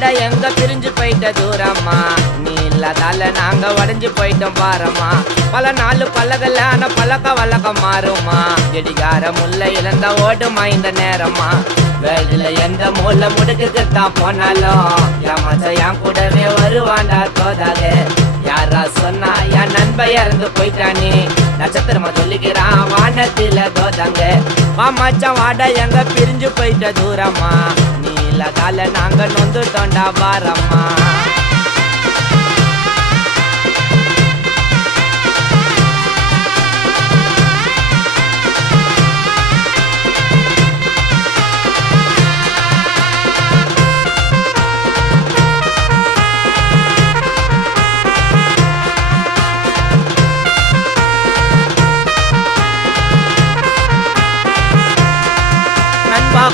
வாட எங்க பிரிஞ்சு போயிட்ட தூரம்மா, நீ இல்லாதால நாங்க உடஞ்சு போயிட்டோம் பாரம்மா. பல நாள் பழகலான பழக்க வழக்கம் மாறுமா, ஜெடிகார முல்லை இழந்த ஓடுமா இந்த நேரமா. வேலையில எந்த மூல முடுக்குக்கு தான் போனாலும் என் மச்ச என் கூடவே வருவாண்டா தோதாக. யாரா சொன்னா என் நண்ப இறந்து போயிட்டானே, நட்சத்திரமா சொல்லிக்கிறான் வானத்தில தோதாங்க. வா மச்சான் வாட எங்க பிரிஞ்சு போயிட்ட தூரமா, நீ இல்லாதால நாங்க நொந்துட்டோண்டா பாரம்மா.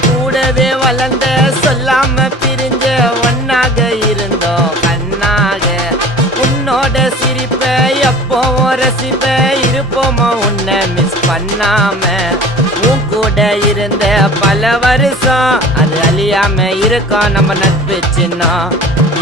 கூடவே வளர்ந்த சொல்லாம பிரிஞ்ச ஒன்னாக இருந்தோம் கண்ணாக. உன்னோட சிரிப்ப எப்பவும் ரசிப்ப இருப்போமா உன்னை மிஸ் பண்ணாம. உன் கூட இருந்த பல வருஷம் அது அழியாம இருக்கோம் நம்ம நட்பு சின்னம்.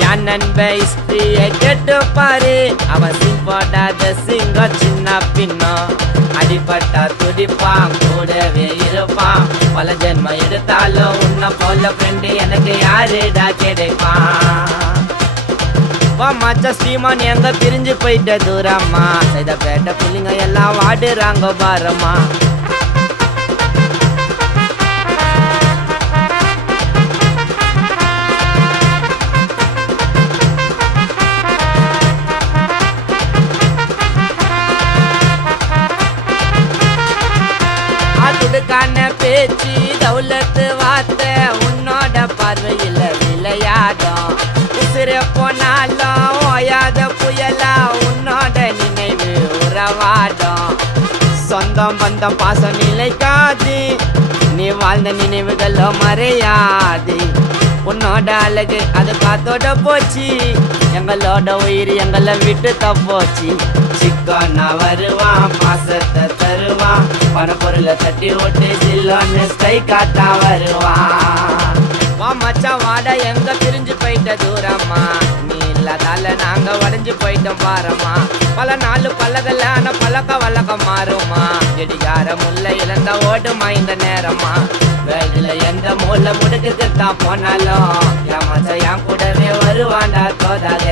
என் நண்ப ஹிஸ்டரிய கேட்டு பாரு, அவன் சிங் போடாத சிங்கம் சின்ன பின்னம். அடிப்பட்டா துடிப்பான் கூடவே இருப்பான், பல ஜென்மம் எடுத்தாலும் உன்னை போல ஃப்ரெண்டு எனக்கு யாருடா கிடைப்பான். வா மச்ச ஸ்ரீமான் எங்க பிரிஞ்சு போயிட்ட தூரம்மா, செய்த பேட்ட புள்ளிங்க எல்லாம் வாடுறாங்க பாரம்மா. துடுக்கான பேச்சு தௌலத்து வார்த்தை உன்னோட பார்வையில் விளையாடும். உசிர போனாலும் ஓயாத புயலா உன்னோட நினைவு உறவாடும். சொந்தம் பந்தம் பாசம் நிலைக்காது, நீ வாழ்ந்த நினைவுகளோ மறையாது. உன்னோட அழகு அது காத்தோட போச்சு, எங்களோட உயிர் எங்களை விட்டு தப்போச்சு. சிக்கனா வருவான் பாசத்தை தருவான், பணப்பொருளை தட்டி ஓட்டு சில்லோன்னு கை காட்டா வருவான். வா மச்சான் வாட எங்க பிரிஞ்சு போயிட்ட தூரம்மா, நீ இல்லாதால நாங்க உடஞ்சு போயிட்டோம் பாரம்மா. பல நாள் பழகலான பழக்க வழக்கம் மாறுமா, ஜெடிகார முல்லை இழந்த ஓடுமா இந்த நேரமா. வேலையில எந்த மூல முடுக்குக்கு தான் போனாலும் என் மச்ச என் கூடவே வருவாண்டா தோதாக.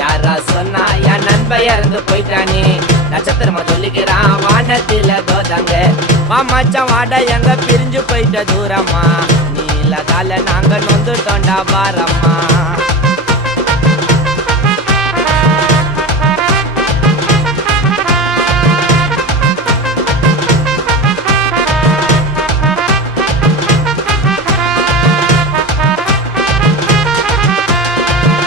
யாரா சொன்னா என் நண்ப இறந்து போயிட்டானே, நட்சத்திரமா சொல்லிக்கிறான் வானத்தில தோதாங்க. வா மச்சான் வாட எங்க பிரிஞ்சு போயிட்ட தூரமா, நீ இல்லாதால நாங்க நொந்துட்டோண்டா பாரம்மா.